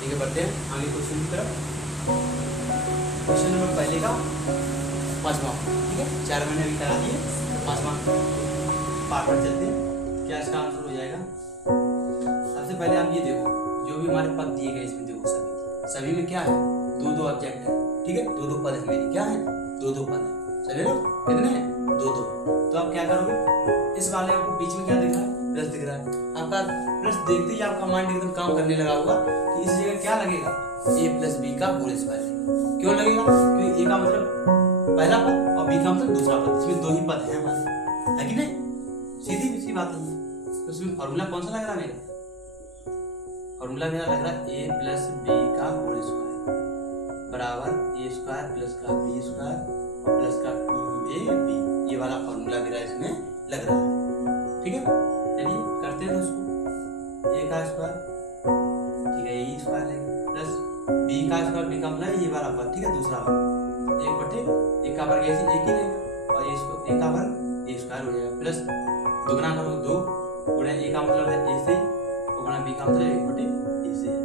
ठीक है, बढ़ते हैं आगे क्वेश्चन की तरफ। क्वेश्चन नंबर पहले का 5वां, ठीक है, 4 मैंने अभी करा दिए, 5वां पार्ट पर चलते हैं। क्या इसका आंसर हो जाएगा? सबसे पहले आप ये देखो, जो भी हमारे पद दिए गए इसमें देखो, सभी में क्या है, दो दो ऑब्जेक्ट है, ठीक है, दो दो पद है मेरी, क्या है, दो दो पद है, चलिए ना, कितने हैं, दो दो। तो आप क्या करोगे, इस वाले आपको बीच में क्या दिख रहा है, प्लस दिख रहा है, आपका प्लस देखते ही आपका माइंड एकदम काम करने लगा होगा कि इस जगह क्या लगेगा, a प्लस बी का होल स्क्वायर। क्यों लगेगा? क्योंकि a का मतलब पहला पद और b का मतलब दूसरा पद, इसमें दो ही पद हैं हमारे, है कि नहीं, सीधी सी बात है। तो इसमें फॉर्मूला कौन सा लग रहा है मेरा? फॉर्मूला मेरा लग रहा है a प्लस बी का होल स्क्वायर बराबर a स्क्वायर प्लस का b स्क्वायर और प्लस का 2ab, ये वाला फॉर्मूला मेरा इसमें लग रहा है, ठीक है। चलिए करते हैं दोस्तों, a का स्क्वायर, ठीक है, ए स्क्वायर है, प्लस b का स्क्वायर, b का मतलब ये वाला पद, ठीक है, दूसरा पद, एक बटे एक का वर्ग ऐसे एक ही रहेगा और एक का वर्ग a स्क्वायर हो जाएगा, प्लस दुगना करो 2 गुणा a का मतलब है a से गुणा b का मतलब 1 बटे a से है,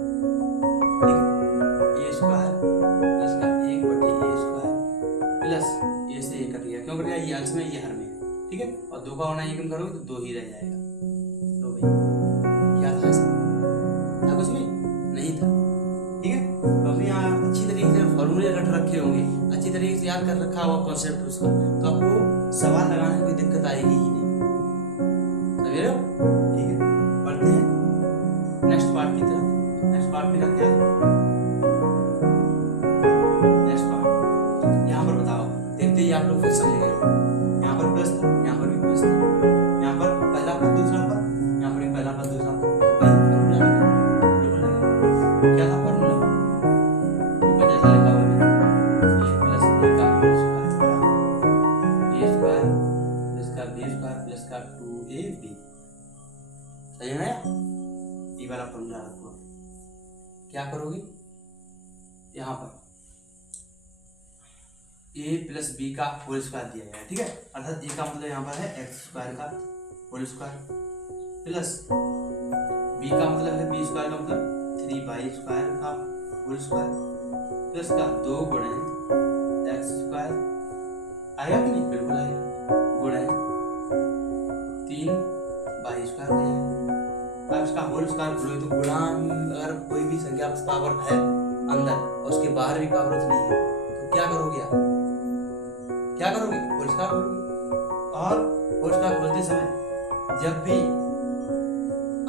ठीक है, a स्क्वायर प्लस का 1 बटे a स्क्वायर प्लस a से 1 कट गया, क्यों कट गया, ये अंश में ये हर में, ठीक है, और 2 का गुणा 1 कम करोगे तो 2 ही रह जाएगा। तो भाई क्या था इसमें, था कुछ भी नहीं था, ठीक है। तो अभी यहाँ अच्छी तरीके से फॉर्मूले रट रखे होंगे, अच्छी तरीके से याद कर रखा हुआ कॉन्सेप्ट उसका, तो आपको सवाल लगाने में कोई दिक्कत आएगी ही नहीं, समझ रहे हो, ठीक है। पढ़ते हैं नेक्स्ट पार्ट की तरफ। नेक्स्ट पार्ट मेरा क्या है, नेक्स्ट पार्ट यहाँ पर बताओ, देखते ही आप लोग खुद समझ गए हो। यहाँ पर प्लस था, यहाँ पर भी प्लस था, यहाँ पर पहला पद दूसरा पद, यहाँ पर भी पहला पद दूसरा पद, फॉर्मूला क्या था, फॉर्मूला ऊपर जैसा लिखा हुआ है, a प्लस b का होल स्क्वायर बराबर a स्क्वायर प्लस का b स्क्वायर प्लस का 2ab, सही है ना, ये वाला फॉर्मूला रखो। क्या करोगे, यहाँ पर a प्लस बी का होल स्क्वायर दिया गया है, ठीक है, अर्थात a का मतलब यहाँ पर है एक्स स्क्वायर का होल स्क्वायर प्लस b का मतलब है b स्क्वायर का मतलब 3y स्क्वायर का होल स्क्वायर प्लस का 2 गुणे एक्स स्क्वायर, आएगा कि नहीं, बिल्कुल आएगा, गुणे 3y स्क्वायर हो जाएगा। अब इसका होल स्क्वायर करोगे तो गुणा, अगर कोई भी संख्या पावर है अंदर और उसके बाहर भी पावर उतनी है तो क्या करोगे आप, क्या करोगे, होल स्क्वायर करोगे। और होल स्क्वायर खोलते समय जब भी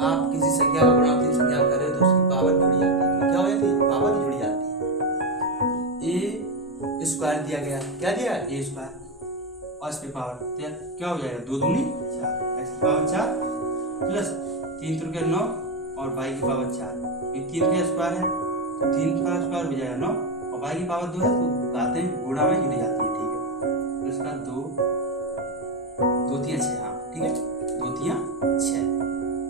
आप किसी संख्या का गुणा दूसरी संख्या कर रहे हो तो उसकी पावर जुड़ी जाती है, क्या हो जाती है, पावर जुड़ी जाती है। a स्क्वायर दिया गया, क्या दिया, a स्क्वायर और इस पे पावर क्या हो जाएगा, 2 दूनी 4, x की पावर 4 प्लस 3 त्रिक 9 और y की पावर 4, ये 3 का स्क्वायर है तो 3 का स्क्वायर हो जाएगा 9 और y की पावर 2 है तो कहते हैं गुणा में जुड़ी जाती है, ठीक है। तो इसका 2 2 3 6, हाँ ठीक है, 2 3 6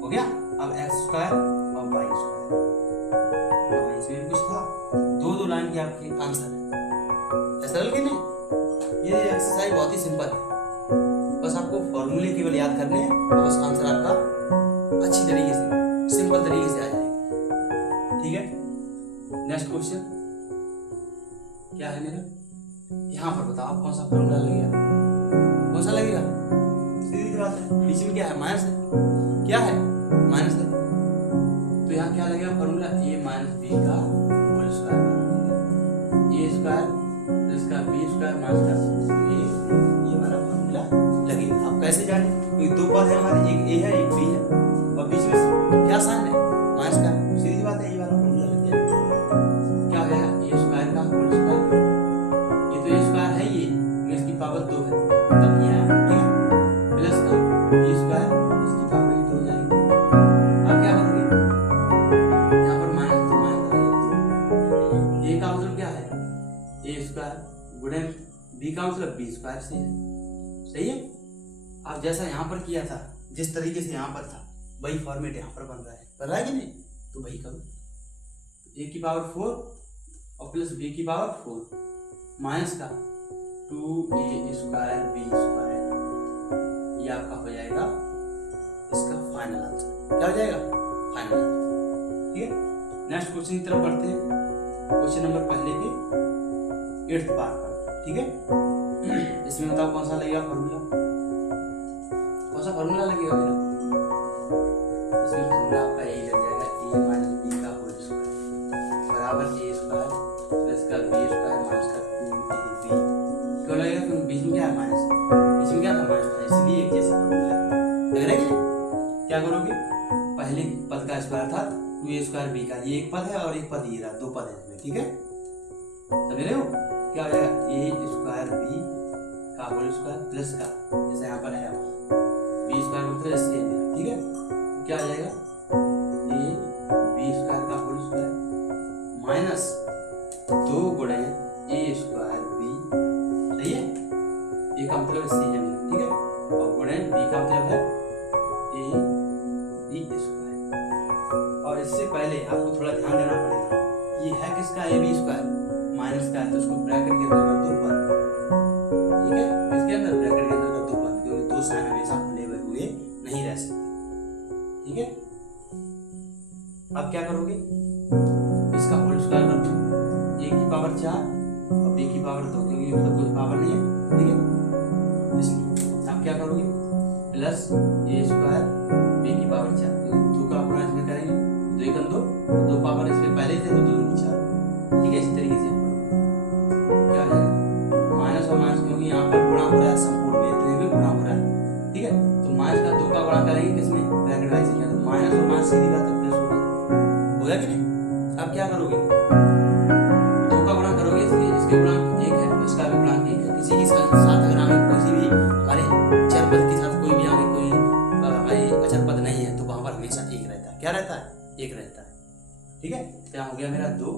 हो गया। अब x स्क्वायर और y स्क्वायर, तो इसमें भी कुछ था, दो लाइन की आपकी आंसर है, सरल कि नहीं, ये एक्सरसाइज बहुत ही सिंपल है, बस आपको फॉर्मूले केवल याद करने हैं और बस आंसर आपका अच्छी तरीके से सिंपल तरीके से आ जाएगा, ठीक है। नेक्स्ट क्वेश्चन क्या है मेरा, यहाँ पर बताओ कौन सा फॉर्मूला लगेगा, कौन सा लगेगा, सीधी सी बात है, बीच में क्या है, माइनस है, क्या है, माइनस है, तो यहाँ क्या लगेगा फॉर्मूला, a माइनस बी का whole square, a square plus का b स्क्वायर माइनस का ये वाला फॉर्मूला लगेगा। अब कैसे जाने, क्योंकि दो पद है हमारे, एक a है एक b है और बीच में क्या साइन है, माइनस का, सीधी बात है, ये वाला फॉर्मूला लग जाएगा। क्या हो जाएगा, a स्क्वायर का होल स्क्वायर, ये तो a स्क्वायर है, ये इसकी पावर 2 है तब ये आया, ठीक है, प्लस का b स्क्वायर इसकी पावर 2 हो जाएगी। अब क्या करोगे, यहाँ पर माइनस तो माइनस a का मतलब क्या है, a स्क्वायर गुणे b का मतलब b स्क्वायर से है, सही है। अब जैसा यहाँ पर किया था, जिस तरीके से यहाँ पर था वही फॉर्मेट यहाँ पर बन रहा है कि नहीं, तो वही करो, a की पावर 4 और प्लस b की पावर 4 माइनस का 2a स्क्वायर b स्क्वायर, ये आपका हो जाएगा इसका फाइनल आंसर, क्या हो जाएगा, फाइनल आंसर, ठीक है। नेक्स्ट क्वेश्चन की तरफ बढ़ते हैं। क्वेश्चन नंबर पहले के 8th पार्ट पर, ठीक है। इसमें बताओ कौन सा लगेगा फॉर्मूला, कौन सा फॉर्मूला लगेगा मेरा? इसमें फॉर्मूला आपका यही लग जाएगा, a माइनस बी का होल स्क्वायर बराबर a स्क्वायर प्लस का b स्क्वायर माइनस का 2ab। क्यों लगेगा? क्योंकि बीच में क्या है? माइनस, बीच में क्या था? माइनस था, इसलिए एक जैसा फॉर्मूला लग रहा है कि नहीं? क्या करोगे? पहले पद का स्क्वायर था 2a स्क्वायर b का, ये एक पद है और एक पद ये रहा, दो पद है इसमें, ठीक है, समझ रहे हो? क्या हो जाएगा? a स्क्वायर b का होल स्क्वायर प्लस का, जैसे यहाँ पर है b स्क्वायर मतलब इससे, ठीक है, तो क्या आ जाएगा? a b स्क्वायर का होल स्क्वायर माइनस 2 गुणे a स्क्वायर b, सही है? a का मतलब इससे है, ठीक है, और गुणे b का मतलब है a b स्क्वायर। और इससे पहले आपको थोड़ा ध्यान देना पड़ेगा, ये है किसका? a b स्क्वायर माइनस का है, तो उसको ब्रैकेट के अंदर कर दो बंद, ठीक है, इसके अंदर ब्रैकेट के अंदर कर दो बंद, क्योंकि दो साइन हमेशा खुले हुए नहीं रह सकते, ठीक है। अब क्या करोगे? इसका होल स्क्वायर कर दो, a की पावर 4 और b की पावर 2, क्योंकि मतलब कोई पावर नहीं है, ठीक है, इसलिए अब क्या करोगे? प्लस a स्क्वायर b की पावर 4, क्योंकि 2 का गुणा इसमें करेंगे, 2 एकम 2, 2 पावर इसमें पहले थे तो 2 दूनी 4, ठीक है, इस तरीके से क्या हो जाएगा? माइनस और माइनस, क्योंकि यहाँ पर गुणा हो रहा है, संपूर्ण में गुणा हो रहा है, ठीक है, तो माइनस का 2 का गुणा करेंगे किसमें? ब्रैकेट वाइज में, तो माइनस और माइनस सीधी बात है, प्लस हो गया कि नहीं? अब क्या करोगे? 2 का गुणा करोगे, इसके गुणांक 1 है, इसका भी गुणांक 1 है। किसी के साथ अगर हमें किसी भी हमारे चर पद के साथ कोई भी आगे कोई हमारे अचर पद नहीं है, तो वहां पर हमेशा 1 रहता है। क्या रहता है? 1 रहता है, ठीक है। क्या हो गया मेरा? 2।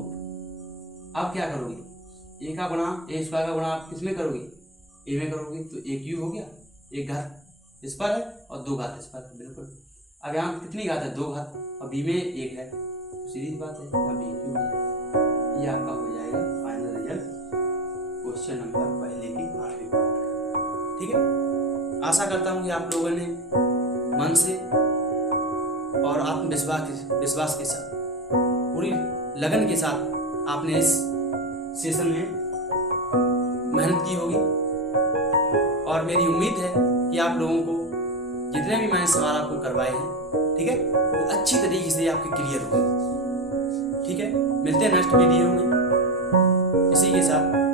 अब क्या करोगे? a का गुणा a स्क्वायर का गुणा आप किसमें करोगे? a में करोगे, तो a क्यूब हो गया, एक घात इस पर है और 2 घात इस पर है, बिल्कुल। अब यहाँ कितनी घात है? 2 घात, और b में 1 है, तो सीधी बात है, b क्यूब है। ये आपका हो जाएगा फाइनल रिजल्ट क्वेश्चन नंबर पहले की 8वीं पार्ट का, ठीक है। आशा करता हूँ कि आप लोगों ने मन से और आत्मविश्वास के साथ, पूरी लगन के साथ आपने इस सेशन में मेहनत की होगी, और मेरी उम्मीद है कि आप लोगों को जितने भी मैंने सवाल आपको करवाए हैं, ठीक है, वो अच्छी तरीके से आपके क्लियर होंगे, ठीक है। मिलते हैं नेक्स्ट वीडियो में इसी के साथ।